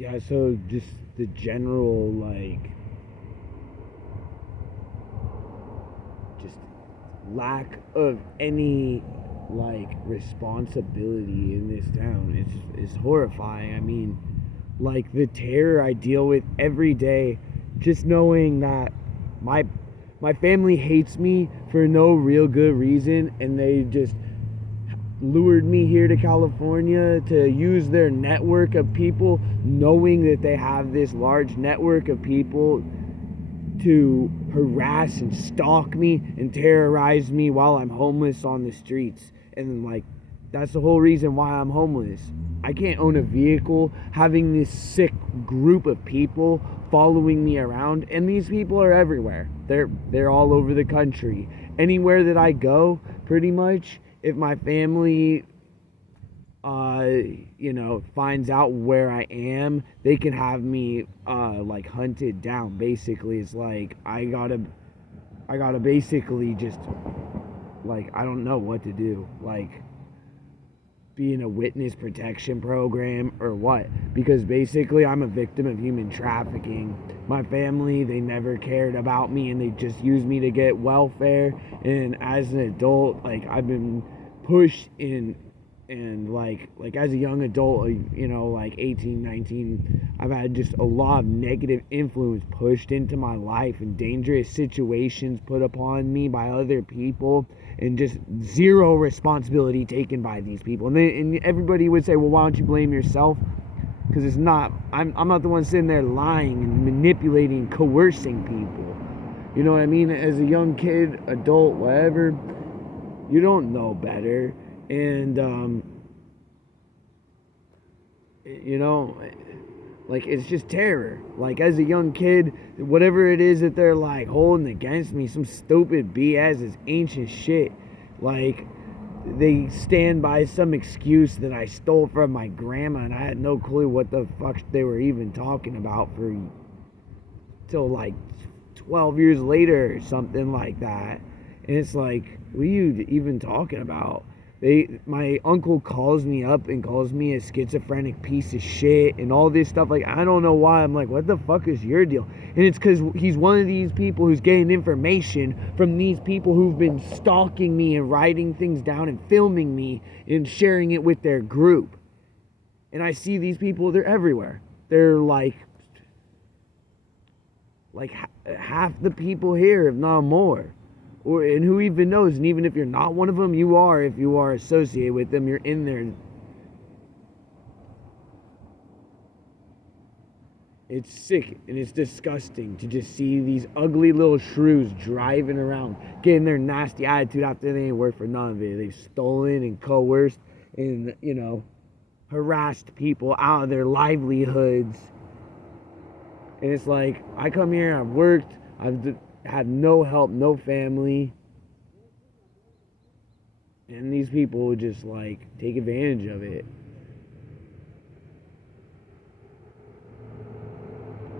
Yeah, so just the general, just lack of any, responsibility in this town is horrifying. I mean, the terror I deal with every day, just knowing that my my family hates me for no real good reason, and they just lured me here to California to use their network of people, knowing that they have this large network of people to harass and stalk me and terrorize me while I'm homeless on the streets. And that's the whole reason why I'm homeless. I can't own a vehicle, having this sick group of people following me around, and these people are everywhere. They're all over the country. Anywhere that I go, pretty much, if my family finds out where I am, they can have me hunted down. Basically, it's like I gotta basically just, I don't know what to do. Be in a witness protection program or what? Because basically I'm a victim of human trafficking. My family, they never cared about me, and they just used me to get welfare. And as an adult, I've been pushed in, and as a young adult, 18, 19, I've had just a lot of negative influence pushed into my life, and dangerous situations put upon me by other people, and just zero responsibility taken by these people. And everybody would say, well, why don't you blame yourself? Because it's not, I'm not the one sitting there lying and manipulating, coercing people. You know what I mean? As a young kid, adult, whatever, you don't know better. And, it's just terror. As a young kid, whatever it is that they're holding against me, some stupid BS is ancient shit. They stand by some excuse that I stole from my grandma, and I had no clue what the fuck they were even talking about till 12 years later or something like that. And it's what are you even talking about? My uncle calls me up and calls me a schizophrenic piece of shit and all this stuff. I don't know why. I'm what the fuck is your deal? And it's because he's one of these people who's getting information from these people who've been stalking me and writing things down and filming me and sharing it with their group. And I see these people, they're everywhere. They're half the people here, if not more. And who even knows? And even if you're not one of them, you are. If you are associated with them, you're in there. It's sick and it's disgusting to just see these ugly little shrews driving around, getting their nasty attitude after they ain't worked for none of it. They've stolen and coerced and, harassed people out of their livelihoods. And it's I come here, I've worked, I've had no help, no family, and these people just take advantage of it.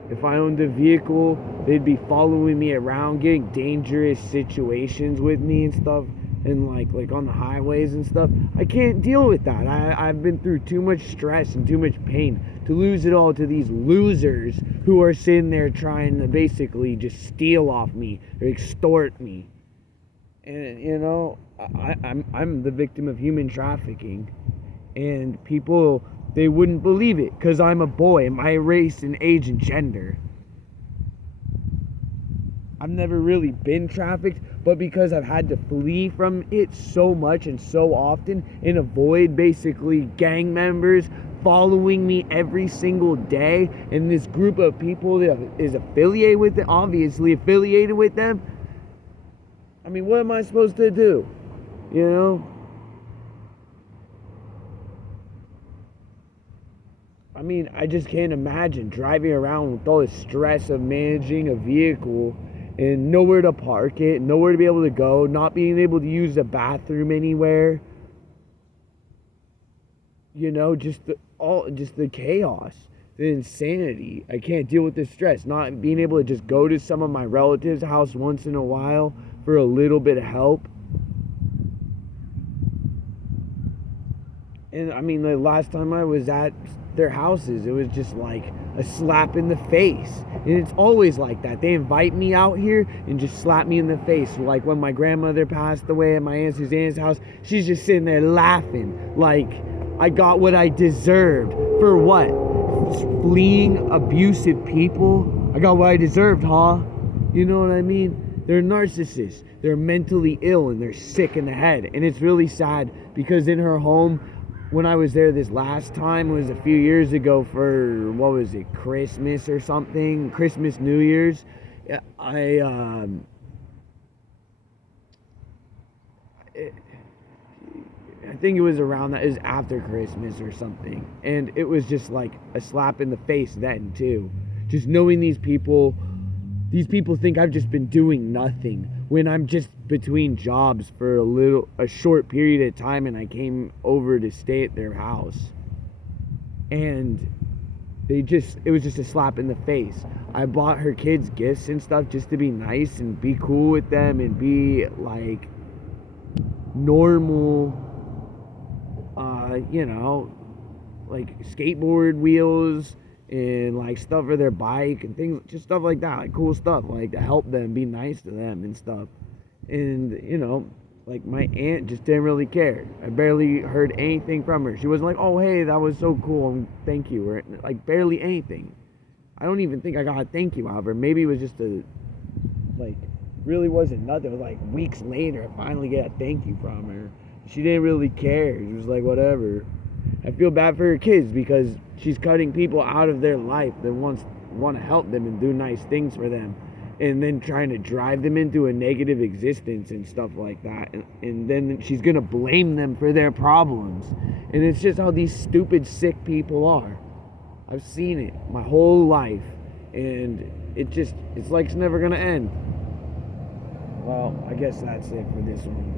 If I owned a vehicle, they'd be following me around, getting dangerous situations with me and stuff, and like on the highways and stuff. I can't deal with that. I've been through too much stress and too much pain to lose it all to these losers who are sitting there trying to basically just steal off me or extort me. And I'm the victim of human trafficking, and people, they wouldn't believe it because I'm a boy, my race and age and gender. I've never really been trafficked, but because I've had to flee from it so much and so often and avoid basically gang members following me every single day, and this group of people that is affiliated with it, obviously affiliated with them, I mean, what am I supposed to do? I mean, I just can't imagine driving around with all the stress of managing a vehicle and nowhere to park it, nowhere to be able to go, not being able to use the bathroom anywhere. Just the chaos, the insanity. I can't deal with the stress. Not being able to just go to some of my relatives' house once in a while for a little bit of help. And I mean, the last time I was at their houses, it was just like a slap in the face. And it's always like that. They invite me out here and just slap me in the face. Like when my grandmother passed away at my Aunt Suzanne's house, she's just sitting there laughing like I got what I deserved. For what? Fleeing abusive people? I got what I deserved, huh? You know what I mean? They're narcissists. They're mentally ill and they're sick in the head. And it's really sad because in her home, when I was there this last time, it was a few years ago for, what was it, Christmas or something, Christmas, New Year's. I think it was around that, it was after Christmas or something. And it was just like a slap in the face then too. Just knowing these people think I've just been doing nothing when I'm just between jobs for a short period of time, and I came over to stay at their house. And it was just a slap in the face. I bought her kids gifts and stuff just to be nice and be cool with them and be like normal, like skateboard wheels and like stuff for their bike and things, just stuff like that, like cool stuff, like to help them, be nice to them and stuff. And like my aunt just didn't really care. I barely heard anything from her. She wasn't like, oh hey, that was so cool and thank you, or like barely anything. I don't even think I got a thank you out of her. Maybe it was just really wasn't nothing. It was like weeks later I finally get a thank you from her. She didn't really care. She was like, whatever. I feel bad for her kids because she's cutting people out of their life that want to help them and do nice things for them, and then trying to drive them into a negative existence and stuff like that. And then she's going to blame them for their problems. And it's just how these stupid, sick people are. I've seen it my whole life. And it's like it's never going to end. Well, I guess that's it for this one.